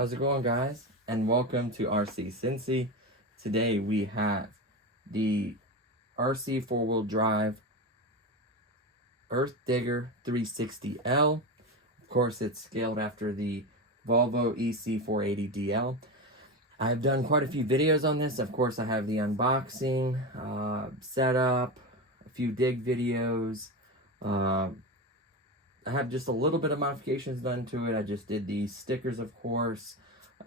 How's it going, guys? And welcome to RC Cincy. Today we have the RC 4WD Earth Digger 360L. Of course, it's scaled after the Volvo EC480DL. I've done quite a few videos on this. Of course, I have the unboxing, setup, a few dig videos. I have just a little bit of modifications done to it. I just did the stickers, of course,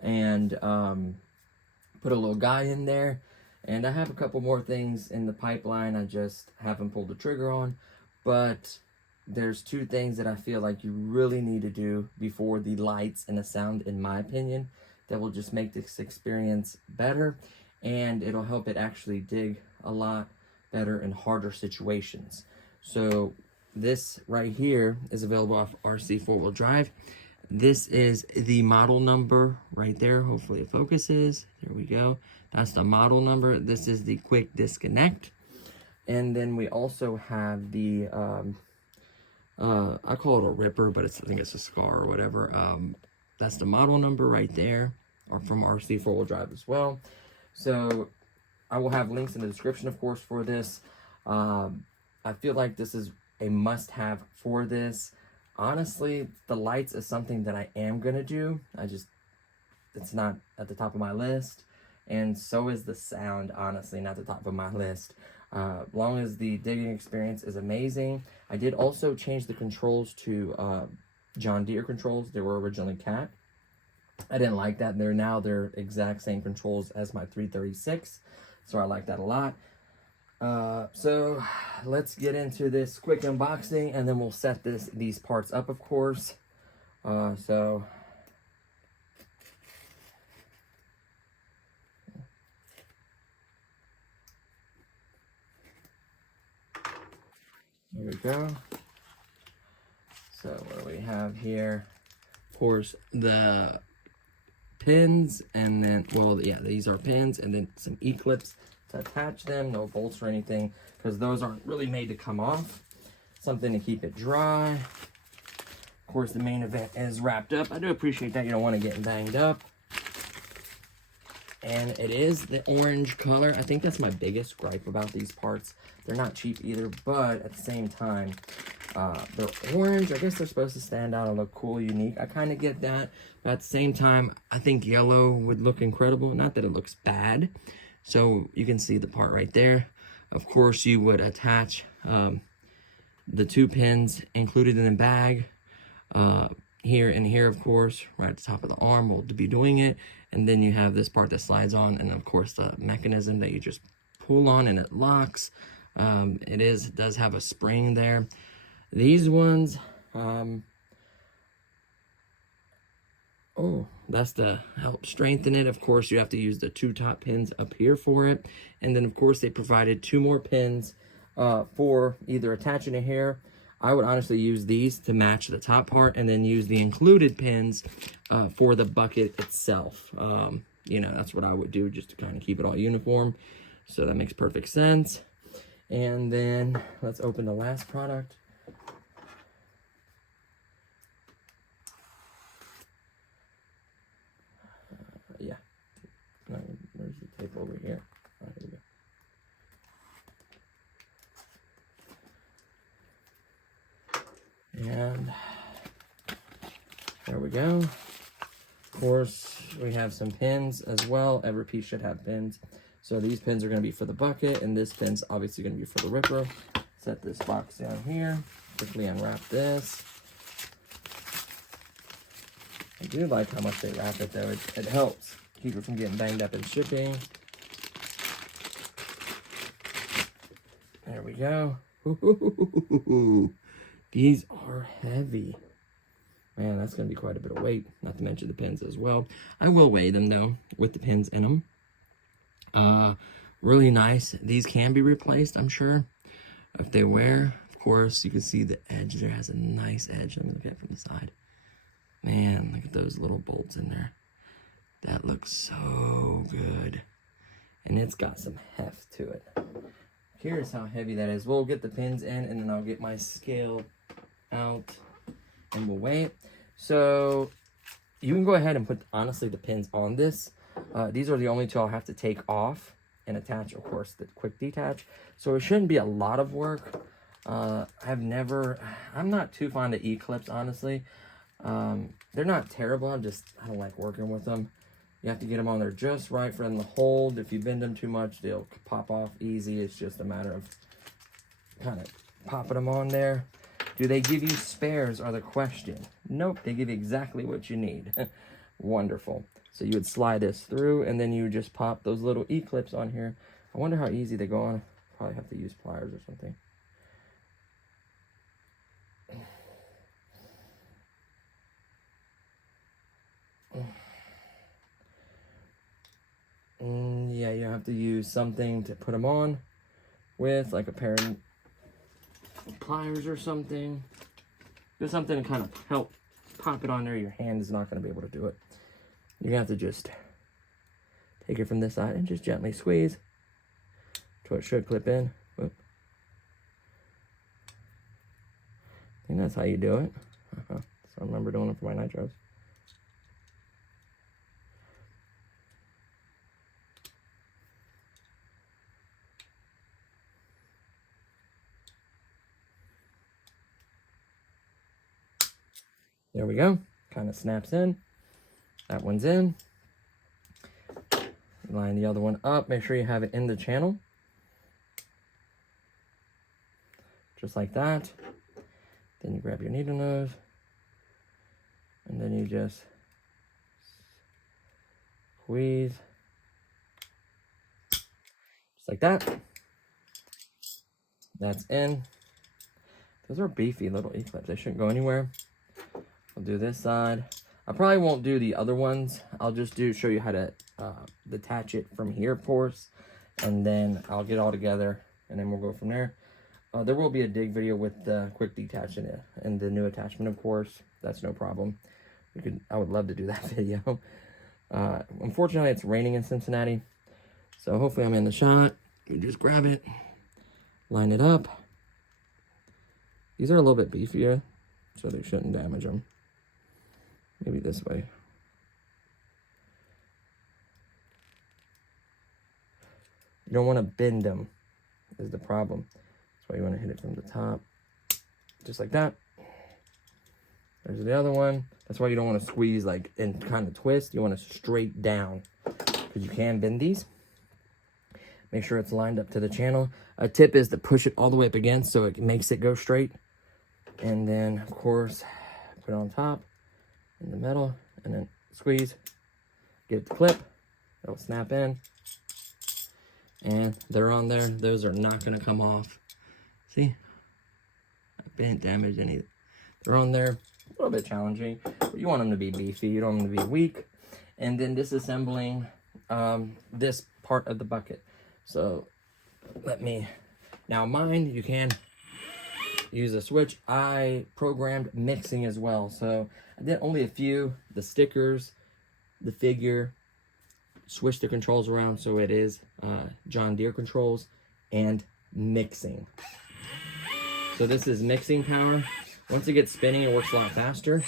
and put a little guy in there. And I have a couple more things in the pipeline. I just haven't pulled the trigger on. But there's two things that I feel like you really need to do before the lights and the sound, in my opinion, that will just make this experience better. And it'll help it actually dig a lot better in harder situations. So this right here is available off RC 4WD. This is the model number right there. Hopefully it focuses. There we go. That's the model number. This is the quick disconnect. And then we also have the, I call it a ripper, but I think it's a scar or whatever. That's the model number right there, or from RC 4WD as well. So I will have links in the description, of course, for this. I feel like this is a must-have for this. Honestly, the lights is something that I am gonna do. It's not at the top of my list, and so is the sound. Honestly, not the top of my list. Long as the digging experience is amazing. I did also change the controls to John Deere controls. They were originally Cat. I didn't like that. They're exact same controls as my 336, so I like that a lot. So let's get into this quick unboxing, and then we'll set these parts up, of course. So here we go. So what do we have here? Of course, the pins, and then, well, yeah, these are pins, and then some E-clips to attach them. No bolts or anything, because those aren't really made to come off. Something to keep it dry. Of course, the main event is wrapped up. I do appreciate that. You don't want to get banged up. And it is the orange color. I think that's my biggest gripe about these parts. They're not cheap either, but at the same time, they're orange. I guess they're supposed to stand out and look cool, unique. I kind of get that, but at the same time, I think yellow would look incredible. Not that it looks bad. So you can see the part right there. Of course, you would attach the two pins included in the bag. Here and here, of course, right at the top of the arm, we'll be doing it. And then you have this part that slides on, and of course the mechanism that you just pull on and it locks. It does have a spring there. These ones, oh, that's to help strengthen it. Of course, you have to use the two top pins up here for it. And then, of course, they provided two more pins for either attaching it here. I would honestly use these to match the top part, and then use the included pins for the bucket itself. You know, that's what I would do, just to kind of keep it all uniform. So that makes perfect sense. And then let's open the last product. Yeah. Where's the tape over here? Oh, here we go. And there we go. Of course, we have some pins as well. Every piece should have pins. So these pins are going to be for the bucket, and this pin's obviously going to be for the ripper. Set this box down here. Quickly unwrap this. I do like how much they wrap it, though. It helps keep it from getting banged up in shipping. There we go. Ooh, these are heavy. Man, that's going to be quite a bit of weight, not to mention the pins as well. I will weigh them, though, with the pins in them. Really nice. These can be replaced, I'm sure, if they wear. Of course, you can see the edge there has a nice edge. Let me look at it from the side. Man, look at those little bolts in there. That looks so good. And it's got some heft to it. Here's how heavy that is. We'll get the pins in, and then I'll get my scale out, and we'll weigh it. So you can go ahead and put, honestly, the pins on this. These are the only two I'll have to take off and attach, of course, the quick detach. So it shouldn't be a lot of work. I'm not too fond of E-clips, honestly. They're not terrible. I don't like working with them. You have to get them on there just right for them to hold. If you bend them too much, they'll pop off easy. It's just a matter of kind of popping them on there. Do they give you spares are the question. Nope, they give you exactly what you need. Wonderful. So you would slide this through, and then you would just pop those little E-clips on here. I wonder how easy they go on. Probably have to use pliers or something. Yeah, you have to use something to put them on with, like a pair of pliers or something. Do something to kind of help pop it on there. Your hand is not going to be able to do it. You're going to have to just take it from this side and just gently squeeze so it should clip in. Whoop. I think that's how you do it. So I remember doing it for my nitros. There we go. Kind of snaps in. That one's in. Line the other one up. Make sure you have it in the channel. Just like that. Then you grab your needle nose. And then you just squeeze. Just like that. That's in. Those are beefy little E-clips. They shouldn't go anywhere. I'll do this side. I probably won't do the other ones. I'll just show you how to detach it from here, of course. And then I'll get it all together, and then we'll go from there. There will be a dig video with the quick detach in it, and the new attachment, of course. That's no problem. I would love to do that video. Unfortunately, it's raining in Cincinnati. So hopefully I'm in the shot. You just grab it, line it up. These are a little bit beefier, so they shouldn't damage them. Maybe this way. You don't want to bend them, is the problem. That's why you want to hit it from the top. Just like that. There's the other one. That's why you don't want to squeeze like and kind of twist. You want to straight down, because you can bend these. Make sure it's lined up to the channel. A tip is to push it all the way up against so it makes it go straight. And then, of course, put it on top, in the middle, and then squeeze. Get it to clip. It'll snap in. And they're on there. Those are not going to come off. See? I didn't damage any. They're on there. A little bit challenging. But you want them to be beefy. You don't want them to be weak. And then disassembling this part of the bucket. So, now mine, you can use a switch. I programmed mixing as well. So, I did only a few. The stickers, the figure, switch the controls around so it is John Deere controls, and mixing. So this is mixing power. Once it gets spinning, it works a lot faster.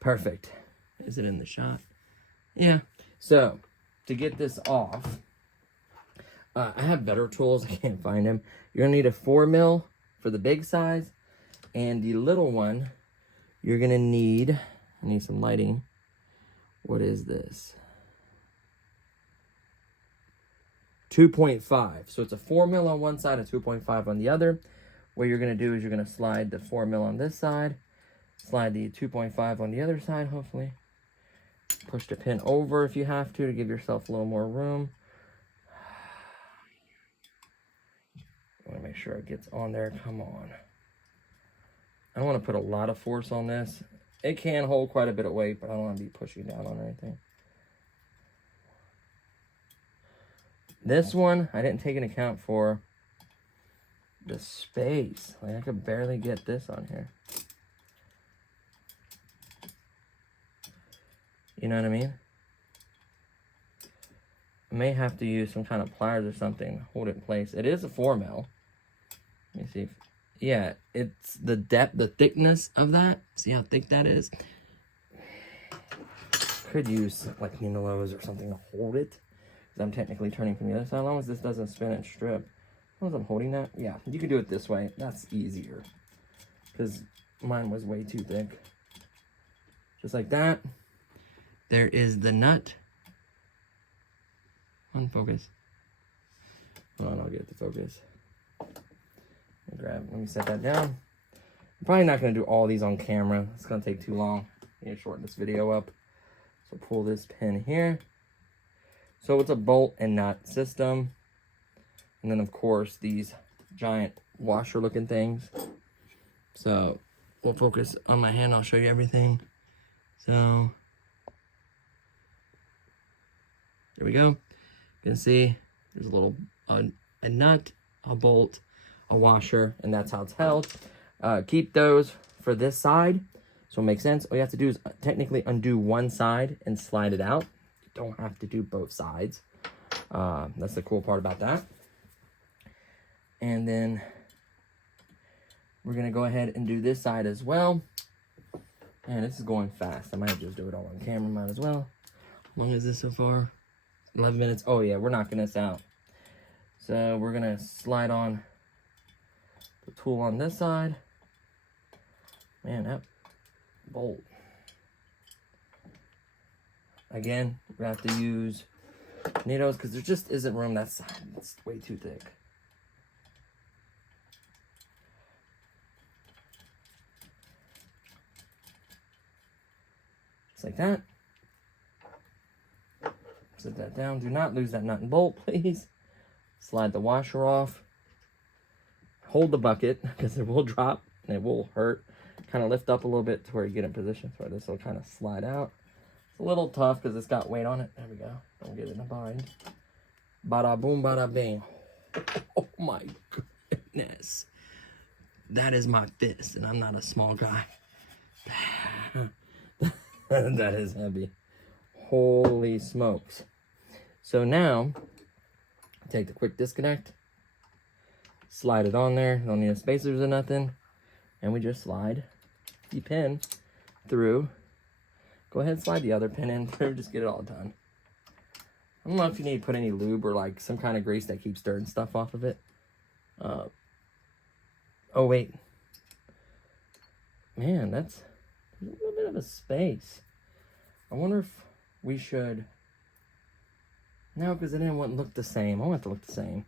Perfect. Is it in the shot? Yeah. So to get this off, I have better tools. I can't find them. You're gonna need a 4mm for the big size, and the little one you're gonna need, I need some lighting. What is this? 2.5. So it's a 4mm on one side and 2.5 on the other. What you're gonna do is you're gonna slide the 4mm on this side, slide the 2.5 on the other side, hopefully. Push the pin over if you have to give yourself a little more room. I want to make sure it gets on there. Come on. I don't want to put a lot of force on this. It can hold quite a bit of weight, but I don't want to be pushing down on anything. This one, I didn't take into account for the space. Like, I could barely get this on here. You know what I mean? I may have to use some kind of pliers or something to hold it in place. It is a 4mm. Let me see if, yeah, it's the depth, the thickness of that. See how thick that is? Could use like Ninolo's or something to hold it, because I'm technically turning from the other side. As long as this doesn't spin and strip. As long as I'm holding that, yeah, you can do it this way. That's easier, because mine was way too thick. Just like that. There is the nut. On focus. Hold on, I'll get it to focus. Let me set that down. I'm probably not going to do all these on camera. It's going to take too long. I need to shorten this video up. So pull this pin here. So it's a bolt and nut system. And then, of course, these giant washer looking things. So we'll focus on my hand. I'll show you everything. So there we go. You can see there's a little a nut, a bolt, a washer, and that's how it's held. Keep those for this side, so it makes sense. All you have to do is technically undo one side and slide it out. You don't have to do both sides. That's the cool part about that. And then we're gonna go ahead and do this side as well. And this is going fast. I might just do it all on camera, might as well. How long is this so far? 11 minutes. Oh yeah, we're knocking this out. So we're gonna slide on the tool on this side. Man, that bolt. Again, we're gonna have to use needles because there just isn't room that side. It's way too thick. Just like that. Set that down. Do not lose that nut and bolt, please. Slide the washer off. Hold the bucket because it will drop and it will hurt. Kind of lift up a little bit to where you get in position so this will kind of slide out. It's a little tough because it's got weight on it. There we go. Don't get it in a bind. Bada boom, bada bing. Oh my goodness. That is my fist, and I'm not a small guy. That is heavy. Holy smokes. So now, take the quick disconnect, slide it on there, don't need spacers or nothing, and we just slide the pin through. Go ahead and slide the other pin in through, just get it all done. I don't know if you need to put any lube or like some kind of grease that keeps dirt and stuff off of it. Oh wait. Man, that's a little bit of a space. I wonder if we should... No, because it didn't look the same. I want it to look the same.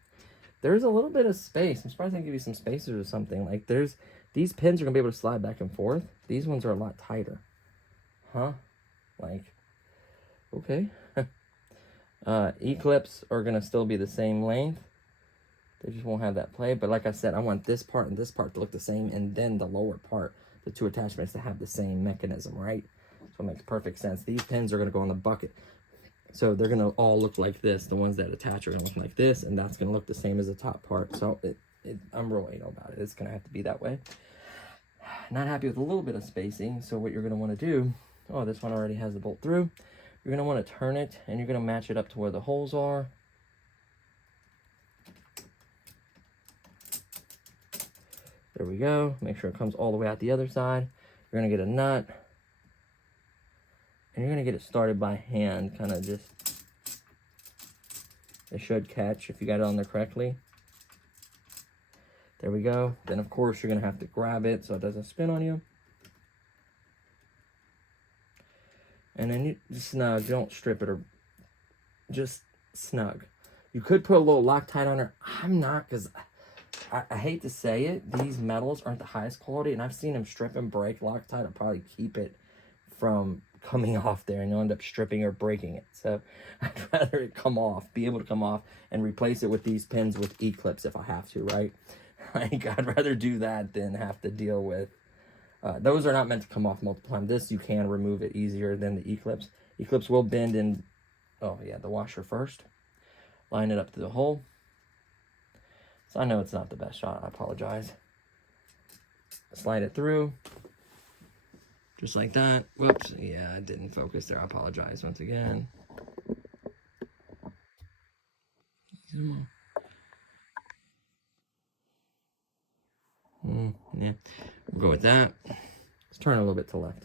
There's a little bit of space. I'm surprised I can give you some spacers or something. Like these pins are going to be able to slide back and forth. These ones are a lot tighter. Huh? Like, okay. E-clips are going to still be the same length. They just won't have that play. But like I said, I want this part and this part to look the same. And then the lower part, the two attachments, to have the same mechanism, right? So it makes perfect sense. These pins are going to go in the bucket. So they're going to all look like this. The ones that attach are going to look like this. And that's going to look the same as the top part. So I'm real anal about it. It's going to have to be that way. Not happy with a little bit of spacing. So what you're going to want to do... Oh, this one already has the bolt through. You're going to want to turn it. And you're going to match it up to where the holes are. There we go. Make sure it comes all the way out the other side. You're going to get a nut. And you're going to get it started by hand. Kind of just... It should catch if you got it on there correctly. There we go. Then, of course, you're going to have to grab it so it doesn't spin on you. And then you just snug. Don't strip it or... Just snug. You could put a little Loctite on her. I'm not, because... I hate to say it, these metals aren't the highest quality, and I've seen them strip and break. Loctite will probably keep it from coming off there, and you'll end up stripping or breaking it. So I'd rather it come off, be able to come off, and replace it with these pins with E-clips if I have to, right? Like, I'd rather do that than have to deal with, those are not meant to come off multiple times. This, you can remove it easier than the E-clips. E-clips will bend in, oh yeah, the washer first. Line it up to the hole. So I know it's not the best shot, I apologize. Slide it through. Just like that. Whoops, yeah, I didn't focus there, I apologize once again. Yeah, we'll go with that. Let's turn a little bit to left.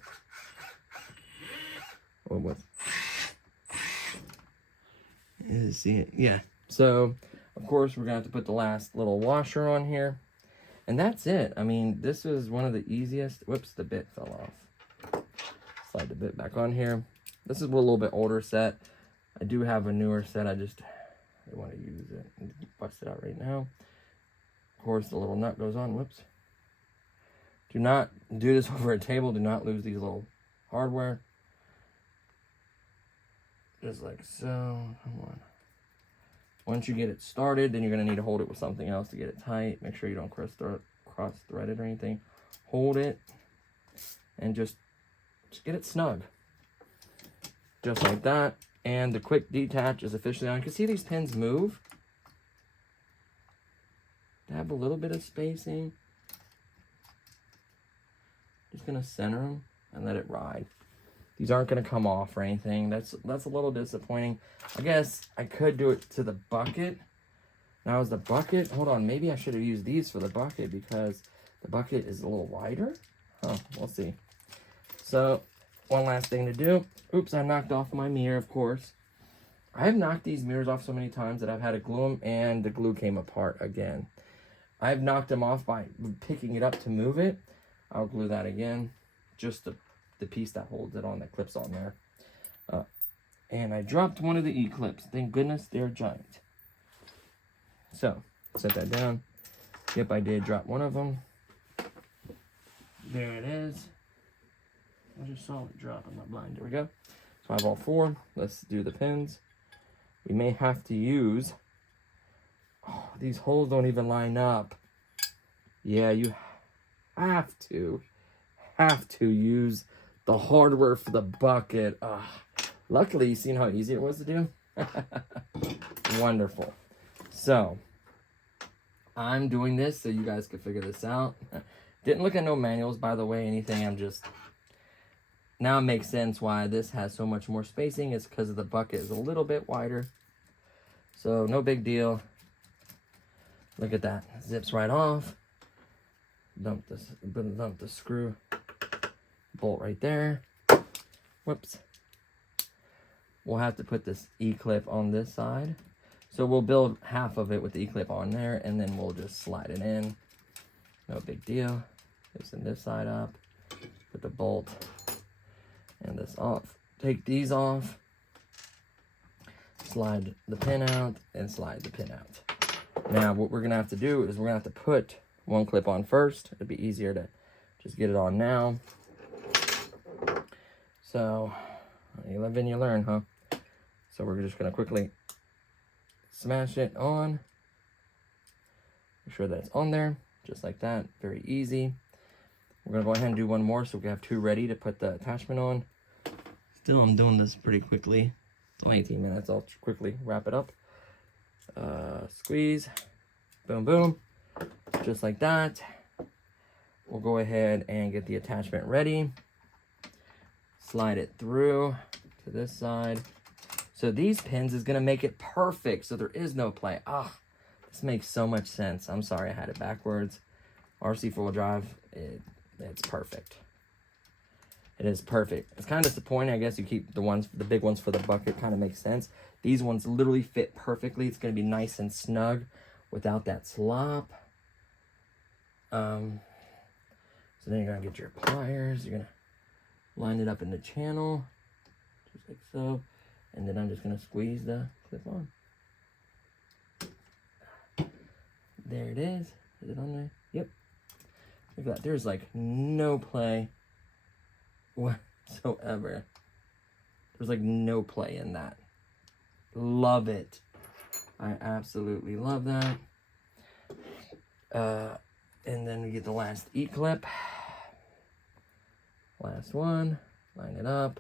Oh, what? See it? Yeah. So, of course, we're gonna have to put the last little washer on here, and that's it. I mean, this was one of the easiest. Whoops, the bit fell off. Slide the bit back on here. This is a little bit older set. I do have a newer set. I want to use it. Bust it out right now. Of course, the little nut goes on. Whoops. Do not do this over a table. Do not lose these little hardware. Just like so. Come on. Once you get it started, then you're going to need to hold it with something else to get it tight. Make sure you don't cross-thread it or anything. Hold it and just get it snug. Just like that. And the quick detach is officially on. You can see these pins move. They have a little bit of spacing. Just going to center them and let it ride. These aren't going to come off or anything. That's a little disappointing. I guess I could do it to the bucket. Now is the bucket... Hold on, maybe I should have used these for the bucket because the bucket is a little wider. Oh, we'll see. So, one last thing to do. Oops, I knocked off my mirror, of course. I have knocked these mirrors off so many times that I've had to glue them, and the glue came apart again. I've knocked them off by picking it up to move it. I'll glue that again. Just the piece that holds it on, that clips on there. And I dropped one of the E-clips. Thank goodness they're giant. So, set that down. Yep, I did drop one of them. There it is. I just saw it drop. I'm not blind. There we go. So I have all four. Let's do the pins. We may have to use... Oh, these holes don't even line up. Yeah, you have to use the hardware for the bucket. Luckily, you seen how easy it was to do? Wonderful. So, I'm doing this so you guys can figure this out. Didn't look at no manuals, by the way, anything. I'm just... Now it makes sense why this has so much more spacing. It's because the bucket is a little bit wider. So, no big deal. Look at that. Zips right off. Dump the screw. Bolt right there. Whoops. We'll have to put this E-clip on this side. So we'll build half of it with the E-clip on there, and then we'll just slide it in. No big deal. Loosen this side up. Put the bolt and this off. Take these off. Slide the pin out and slide the pin out. Now what we're going to have to do is we're going to have to put one clip on first. It'd be easier to just get it on now. So, you live and you learn, huh? So we're just going to quickly smash it on. Make sure that it's on there, just like that. Very easy. We're going to go ahead and do one more so we have two ready to put the attachment on. Still, I'm doing this pretty quickly. It's only 18 minutes. I'll quickly wrap it up. Squeeze. Boom, boom. Just like that. We'll go ahead and get the attachment ready. Slide it through to this side. So these pins is going to make it perfect. So there is no play. This makes so much sense. I'm sorry I had it backwards. RC4WD drive, it's perfect. It is perfect. It's kind of disappointing. I guess you keep the big ones for the bucket. Kind of makes sense. These ones literally fit perfectly. It's going to be nice and snug without that slop. So then you're going to get your pliers. You're going to line it up in the channel. Just like so. And then I'm just going to squeeze the clip on. There it is. Is it on there? Yep. Look at that. There's like no play whatsoever. There's like no play in that. Love it. I absolutely love that. And then we get the last E-clip. Last one. Line it up.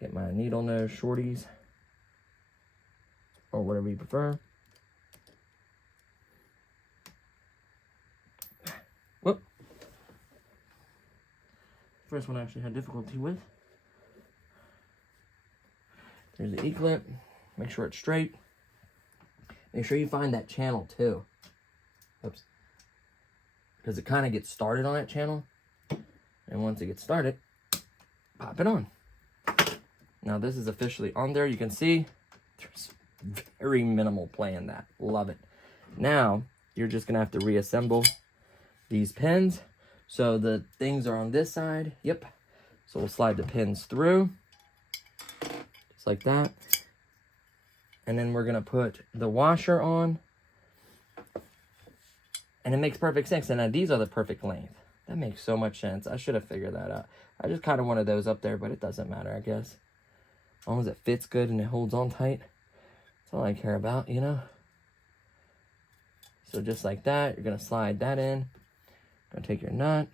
Get my needle nose shorties. Or whatever you prefer. Whoop. First one I actually had difficulty with. There's the E-clip. Make sure it's straight. Make sure you find that channel too. Oops. Because it kind of gets started on that channel. And once it gets started, pop it on. Now this is officially on there. You can see there's very minimal play in that. Love it. Now you're just going to have to reassemble these pins. So the things are on this side. Yep. So we'll slide the pins through. Just like that. And then we're going to put the washer on. And it makes perfect sense. And now these are the perfect length. That makes so much sense. I should have figured that out. I just kind of wanted those up there, but it doesn't matter, I guess. As long as it fits good and it holds on tight. That's all I care about, you know? So just like that, you're going to slide that in. Going to take your nut,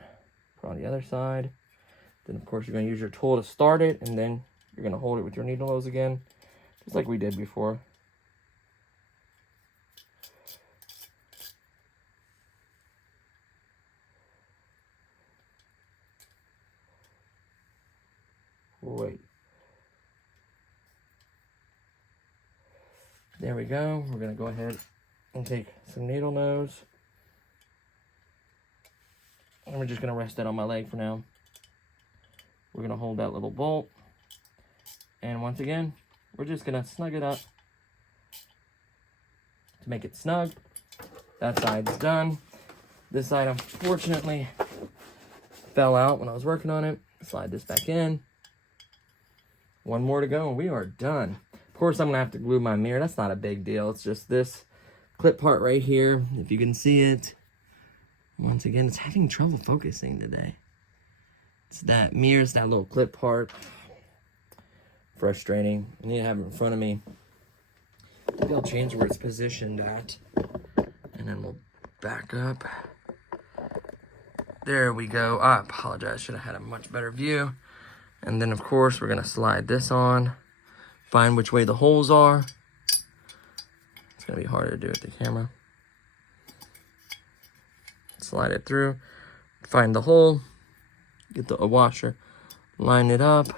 put it on the other side. Then, of course, you're going to use your tool to start it, and then you're going to hold it with your needle nose again, just like we did before. Wait. There we go. We're going to go ahead and take some needle nose. And we're just going to rest it on my leg for now. We're going to hold that little bolt. And once again, we're just going to snug it up to make it snug. That side's done. This side, unfortunately, fell out when I was working on it. Slide this back in. One more to go and we are done. Of course, I'm going to have to glue my mirror. That's not a big deal. It's just this clip part right here. If you can see it. Once again, it's having trouble focusing today. It's that mirror, it's that little clip part. Frustrating. I need to have it in front of me. Maybe I'll change where it's positioned at. And then we'll back up. There we go. I apologize. Should have had a much better view. And then, of course, we're going to slide this on. Find which way the holes are. It's going to be harder to do with the camera. Slide it through. Find the hole. Get the washer. Line it up.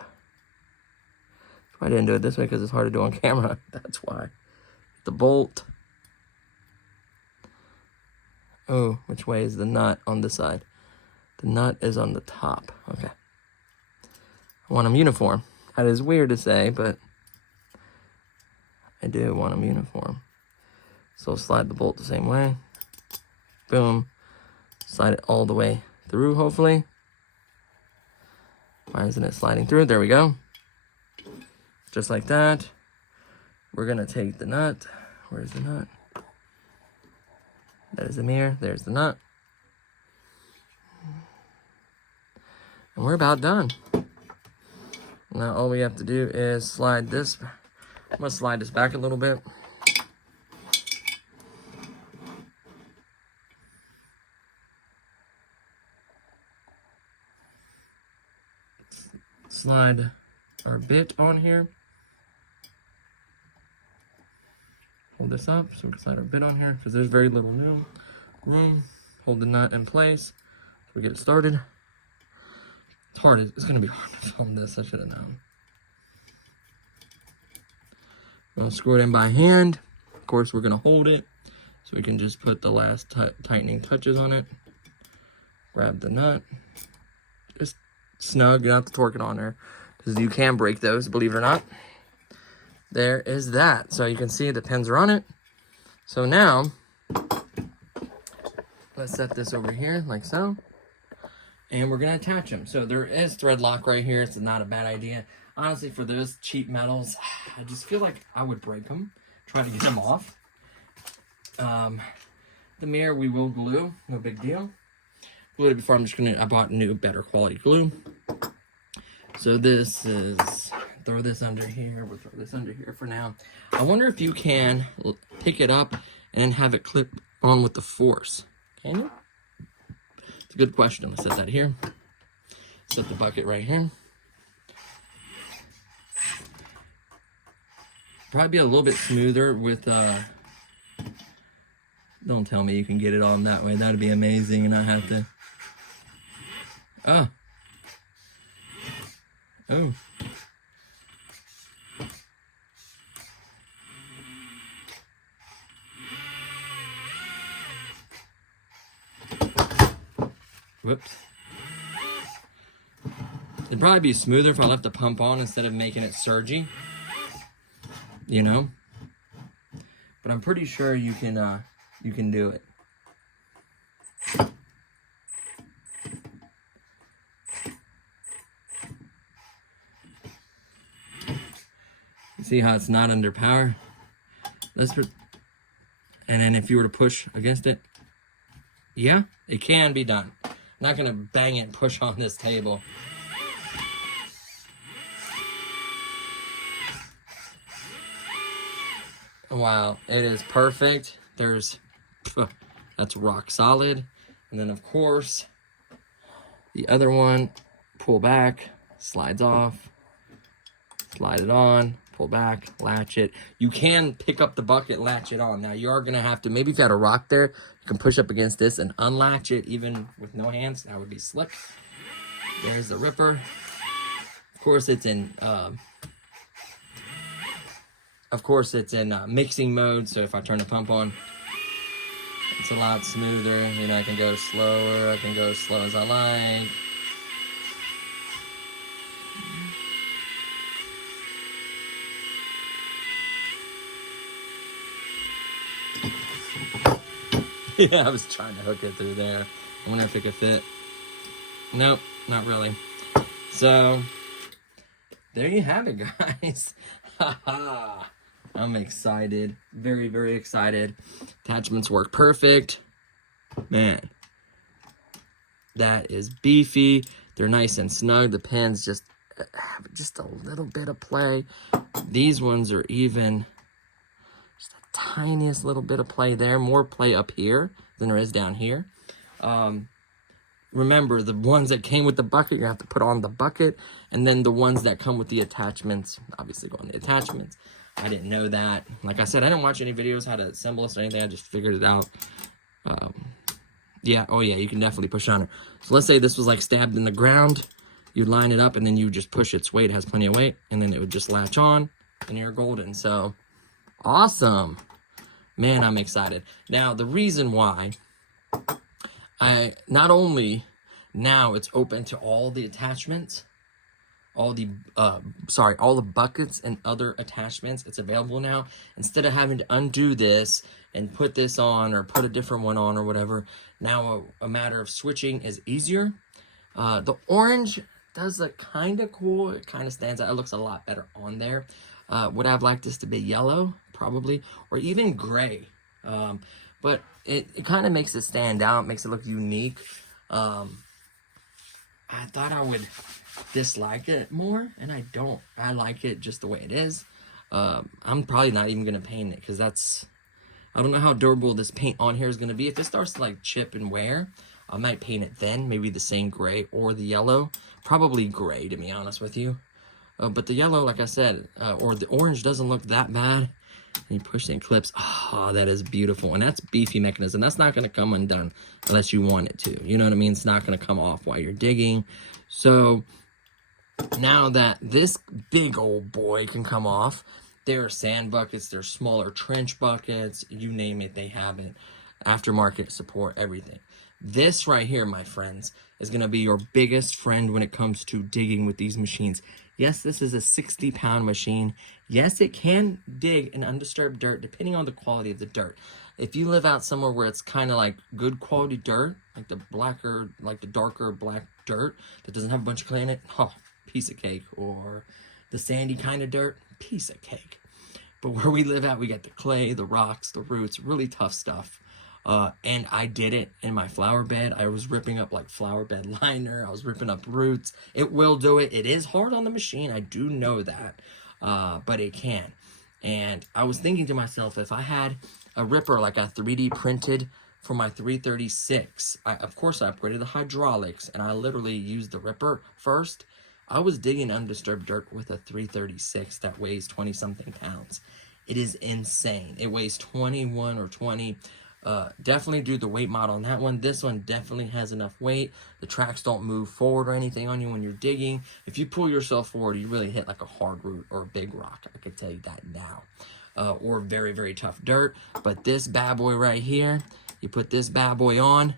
I didn't do it this way because it's hard to do on camera. That's why. The bolt. Oh, which way is the nut on this side? The nut is on the top. Okay. I want them uniform. That is weird to say, but I do want them uniform. So slide the bolt the same way. Boom. Slide it all the way through, hopefully. Why isn't it sliding through? There we go. Just like that. We're going to take the nut. Where's the nut? That is the mirror. There's the nut. And we're about done. Now all we have to do is slide this. I'm going to slide this back a little bit. Slide our bit on here. Hold this up so we can slide our bit on here because there's very little room. Hold the nut in place so we get it started. It's hard. It's going to be hard to film this. I should have known. I'll screw it in by hand. Of course, we're going to hold it so we can just put the last tightening touches on it. Grab the nut. Just snug. You don't have to torque it on there because you can break those, believe it or not. There is that. So you can see the pins are on it. So now, let's set this over here like so. And we're going to attach them. So there is thread lock right here. It's not a bad idea. Honestly, for those cheap metals, I just feel like I would break them. Try to get them off. The mirror we will glue. No big deal. Glued it before. I bought new, better quality glue. So this is throw this under here. We'll throw this under here for now. I wonder if you can pick it up and then have it clip on with the force. Can you? It's a good question. Let's set that here. Set the bucket right here. Probably be a little bit smoother with, don't tell me you can get it on that way. That'd be amazing, and I have to, oh. Whoops. It'd probably be smoother if I left the pump on instead of making it surgy. You know? But I'm pretty sure you can do it. See how it's not under power? And then if you were to push against it, yeah, it can be done. I'm not gonna bang it and push on this table. Wow, it is perfect. That's rock solid. And then of course, the other one, pull back, slides off, slide it on, pull back, latch it. You can pick up the bucket, latch it on. Now you are gonna have to, maybe if you had a rock there, you can push up against this and unlatch it even with no hands. That would be slick. There's the ripper. Of course it's in, mixing mode, so if I turn the pump on, it's a lot smoother. You know, I can go slower, I can go as slow as I like. Yeah, I was trying to hook it through there. I wonder if it could fit. Nope, not really. So, there you have it, guys. Haha. I'm excited. Very, very excited. Attachments work perfect. Man. That is beefy. They're nice and snug. The pins just have just a little bit of play. These ones are even just the tiniest little bit of play there. More play up here than there is down here. Remember, the ones that came with the bucket, you have to put on the bucket. And then the ones that come with the attachments, obviously go on the attachments. I didn't know that. Like I said, I didn't watch any videos how to assemble this or anything. I just figured it out. Yeah, oh yeah, you can definitely push on it. So let's say this was like stabbed in the ground. You line it up and then you just push its weight. It has plenty of weight. And then it would just latch on and you're golden. So, awesome. Man, I'm excited. Now, the reason why not only now it's open to all the attachments, all the buckets and other attachments. It's available now. Instead of having to undo this and put this on or put a different one on or whatever, now a matter of switching is easier. The orange does look kind of cool. It kind of stands out. It looks a lot better on there. Would I have liked this to be yellow? Probably. Or even gray. But it kind of makes it stand out, makes it look unique. I thought I would dislike it more, and I don't. I like it just the way it is. I'm probably not even going to paint it, because I don't know how durable this paint on here is going to be. If it starts to like chip and wear, I might paint it then, maybe the same gray or the yellow. Probably gray, to be honest with you. But the yellow, like I said, or the orange doesn't look that bad. And you push in clips. Oh, that is beautiful. And that's beefy mechanism. That's not going to come undone unless you want it to. You know what I mean? It's not going to come off while you're digging. So now that this big old boy can come off, there are sand buckets, there's smaller trench buckets, you name it, they have it. Aftermarket support, everything. This right here, my friends, is going to be your biggest friend when it comes to digging with these machines. Yes, this is a 60-pound machine. Yes, it can dig in undisturbed dirt, depending on the quality of the dirt. If you live out somewhere where it's kind of like good quality dirt, like the darker black dirt that doesn't have a bunch of clay in it, oh, piece of cake. Or the sandy kind of dirt, piece of cake. But where we live at, we got the clay, the rocks, the roots, really tough stuff. And I did it in my flower bed. I was ripping up like flower bed liner. I was ripping up roots. It will do it. It is hard on the machine. I do know that, but it can. And I was thinking to myself, if I had a ripper like a 3D printed for my 336, of course I upgraded the hydraulics, and I literally used the ripper first. I was digging undisturbed dirt with a 336 that weighs 20 something pounds. It is insane. It weighs 21 or 20. Definitely do the weight mod on that one. This one definitely has enough weight. The tracks don't move forward or anything on you when you're digging. If you pull yourself forward, you really hit like a hard root or a big rock. I can tell you that now. Or very, very tough dirt. But this bad boy right here, you put this bad boy on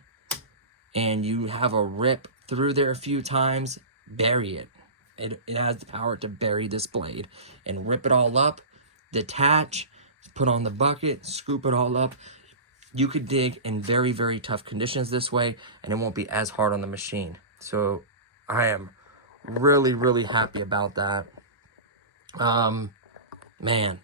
and you have a rip through there a few times, bury it. It has the power to bury this blade and rip it all up, detach, put on the bucket, scoop it all up. You could dig in very, very tough conditions this way, and it won't be as hard on the machine. So I am really, really happy about that. Man,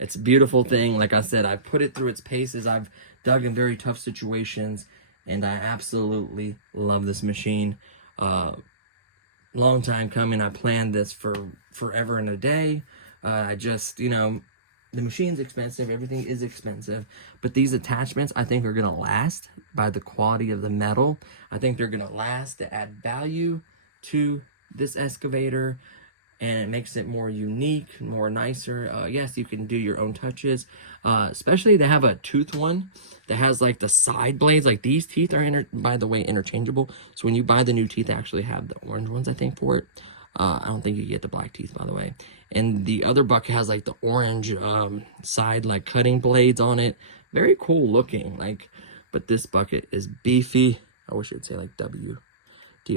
it's a beautiful thing. Like I said, I've put it through its paces. I've dug in very tough situations, and I absolutely love this machine. Long time coming. I planned this for forever and a day. I just, you know, the machine's expensive. Everything is expensive. But these attachments, I think, are going to last by the quality of the metal. I think they're going to last to add value to this excavator. And it makes it more unique, more nicer. Yes, you can do your own touches. Especially they have a tooth one that has like the side blades. Like these teeth are, by the way, interchangeable. So when you buy the new teeth, they actually have the orange ones, I think, for it. I don't think you get the black teeth, by the way. And the other bucket has like the orange side, like cutting blades on it. Very cool looking. Like, but this bucket is beefy. I wish it'd say like WD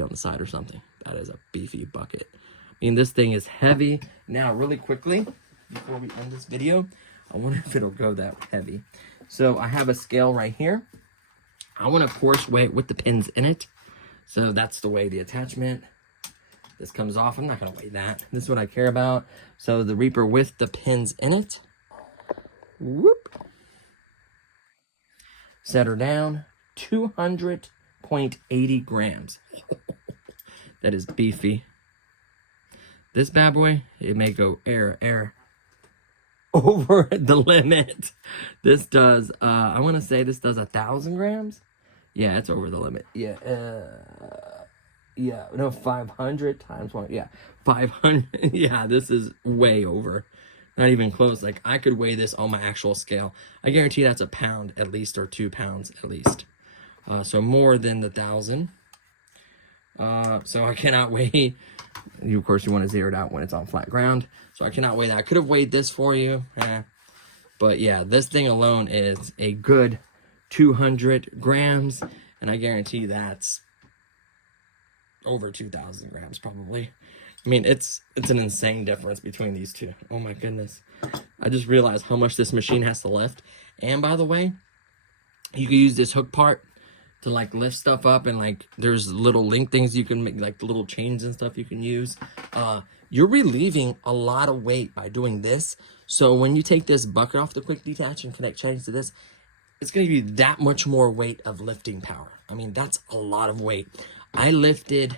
on the side or something. That is a beefy bucket. I mean, this thing is heavy. Now, really quickly, before we end this video, I wonder if it'll go that heavy. So I have a scale right here. I want to, of course, weigh it with the pins in it. So that's the way the attachment. This comes off. I'm not going to weigh that. This is what I care about. So the Reaper with the pins in it. Whoop. Set her down. 200.80 grams. That is beefy. This bad boy, it may go air over the limit. This does, I want to say this does 1,000 grams. Yeah, it's over the limit. Yeah, no, 500 times one. Yeah, 500. Yeah, this is way over. Not even close. Like, I could weigh this on my actual scale. I guarantee that's a pound at least, or 2 pounds at least. So more than the 1,000. So I cannot weigh. Of course, you want to zero it out when it's on flat ground. So I cannot weigh that. I could have weighed this for you. But yeah, this thing alone is a good 200 grams. And I guarantee that's over 2,000 grams probably. I mean, it's an insane difference between these two. Oh my goodness. I just realized how much this machine has to lift. And by the way, you can use this hook part to like lift stuff up, and like there's little link things you can make, like little chains and stuff you can use. You're relieving a lot of weight by doing this. So when you take this bucket off the quick detach and connect chains to this, it's going to give you that much more weight of lifting power. I mean, that's a lot of weight. I lifted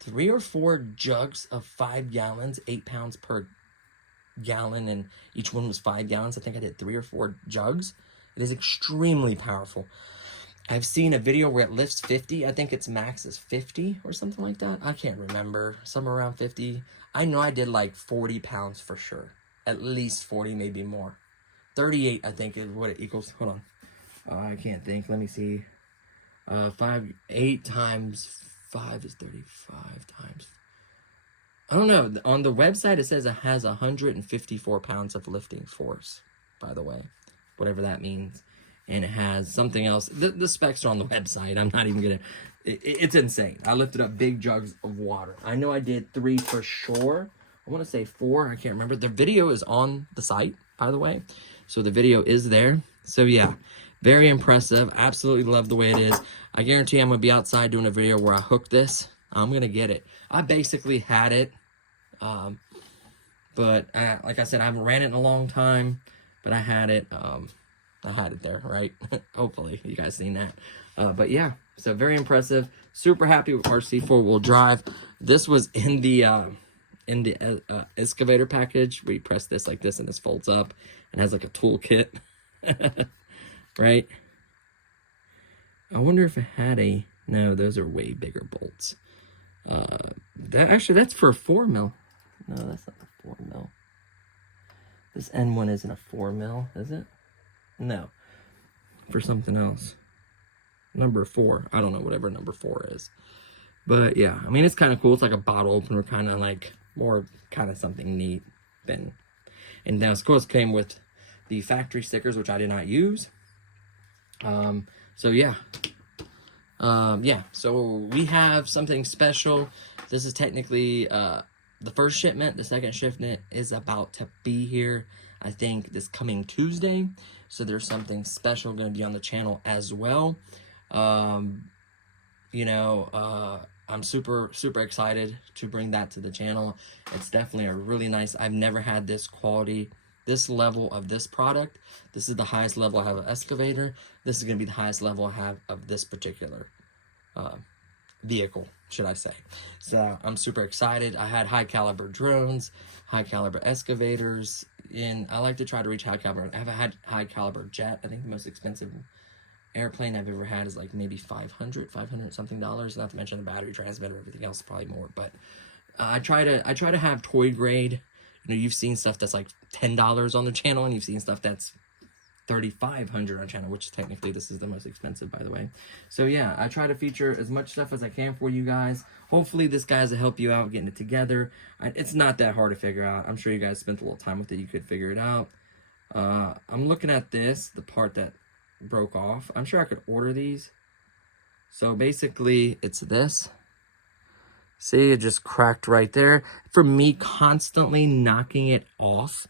3 or 4 jugs of 5 gallons, 8 pounds per gallon, and each one was 5 gallons. I think I did 3 or 4 jugs. It is extremely powerful. I've seen a video where it lifts 50. I think its max is 50 or something like that. I can't remember. Somewhere around 50. I know I did like 40 pounds for sure. At least 40, maybe more. 38, I think, is what it equals. Hold on. I can't think. Let me see. 8 times 5 is 35 times. I don't know. On the website, it says it has 154 pounds of lifting force, by the way. Whatever that means. And it has something else. The specs are on the website. I'm not even going to... It's insane. I lifted up big jugs of water. I know I did 3 for sure. I want to say 4. I can't remember. The video is on the site, by the way. So the video is there. So yeah, very impressive. Absolutely love the way it is. I guarantee I'm going to be outside doing a video where I hook this. I'm going to get it. I basically had it. But like I said, I haven't ran it in a long time. But I had it. I had it there, right? Hopefully you guys seen that. But yeah, so very impressive. Super happy with RC 4-wheel drive. This was in the excavator package where you press this like this and this folds up and has like a tool kit. Right? I wonder if it had a... No, those are way bigger bolts. That's for a 4 mil. No, that's not the 4 mil. This N1 isn't a 4 mil, is it? No. For something else. Number 4. I don't know, whatever number 4 is. But yeah, I mean, it's kind of cool. It's like a bottle opener, kind of like more kind of something neat. And now, of course, came with the factory stickers, which I did not use. So yeah. So we have something special. This is technically the first shipment. The second shipment is about to be here, I think, this coming Tuesday. So there's something special going to be on the channel as well. You know, I'm super excited to bring that to the channel. It's definitely a really nice... I've never had this quality, this level of this product. This is the highest level I have of excavator. This is going to be the highest level I have of this particular vehicle, should I say. So I'm super excited. I had high caliber drones, high caliber excavators, and I like to try to reach high caliber. I haven't had high caliber jet. I think the most expensive airplane I've ever had is like maybe $500 something dollars, not to mention the battery, transmitter, everything else, probably more. But I try to have toy grade. You know, you've seen stuff that's like $10 on the channel, and you've seen stuff that's $3,500 on channel, which technically this is the most expensive, by the way. So yeah, I try to feature as much stuff as I can for you guys. Hopefully this guys will help you out getting it together. It's not that hard to figure out. I'm sure you guys spent a little time with it. You could figure it out. I'm looking at this, the part that broke off. I'm sure I could order these. So basically it's this. See, it just cracked right there. For me, constantly knocking it off,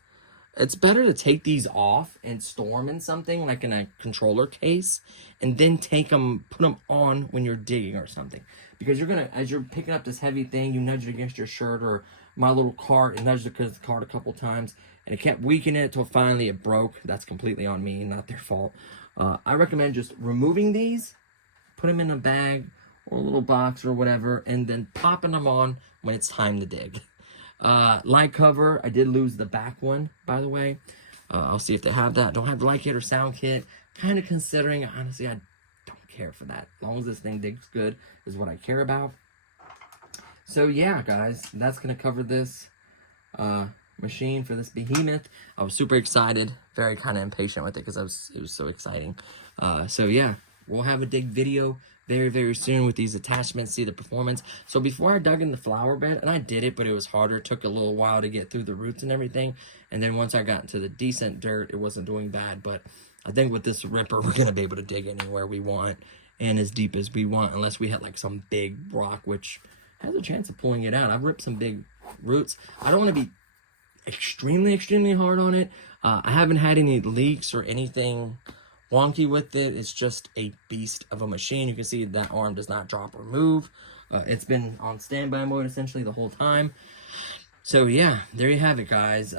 it's better to take these off and store them in something like in a controller case, and then take them, put them on when you're digging or something. Because you're gonna, as you're picking up this heavy thing, you nudge it against your shirt, or my little cart, it nudged the cart a couple times, and it kept weakening it till finally it broke. That's completely on me, not their fault. I recommend just removing these, put them in a bag or a little box or whatever, and then popping them on when it's time to dig. Light cover, I did lose the back one, by the way. I'll see if they have that. Don't have the light kit or sound kit. Kind of considering, honestly, I don't care for that. As long as this thing digs good is what I care about. So yeah, guys, that's going to cover this machine for this behemoth. I was super excited, very kind of impatient with it because it was so exciting. So yeah, we'll have a dig video very soon with these attachments, see the performance. So before I dug in the flower bed, and I did it, but it was harder. It took a little while to get through the roots and everything. And then once I got into the decent dirt, it wasn't doing bad. But I think with this ripper, we're going to be able to dig anywhere we want and as deep as we want, unless we had like some big rock, which has a chance of pulling it out. I've ripped some big roots. I don't want to be extremely hard on it. I haven't had any leaks or anything wonky with it. It's just a beast of a machine. You can see that arm does not drop or move. It's been on standby mode essentially the whole time. So yeah, there you have it, guys.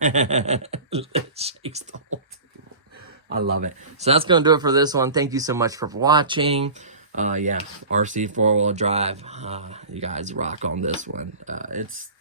It shakes the whole table. I love it. So that's gonna do it for this one. Thank you so much for watching. Yeah, RC 4-wheel drive. You guys rock on this one. It's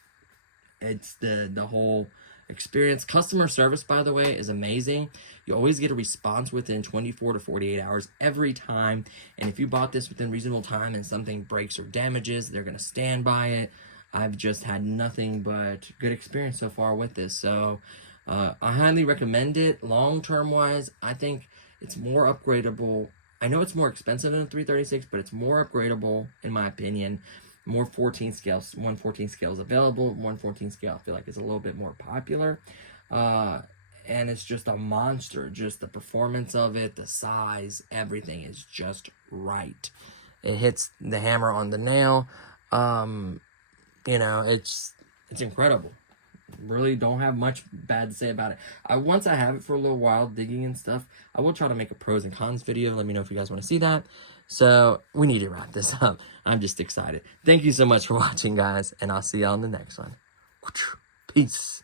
the whole experience. Customer service, by the way, is amazing. You always get a response within 24 to 48 hours every time. And if you bought this within reasonable time and something breaks or damages, they're going to stand by it. I've just had nothing but good experience so far with this. So I highly recommend it. Long-term wise, I think it's more upgradable. I know it's more expensive than a 336, but it's more upgradable, in my opinion. More 14 scales, 114 scale is available. 114 scale, I feel like, is a little bit more popular. And it's just a monster. Just the performance of it, the size, everything is just right. It hits the hammer on the nail. You know, it's incredible. Really don't have much bad to say about it. Once I have it for a little while, digging and stuff, I will try to make a pros and cons video. Let me know if you guys want to see that. So we need to wrap this up. I'm just excited. Thank you so much for watching, guys, and I'll see y'all in the next one. Peace.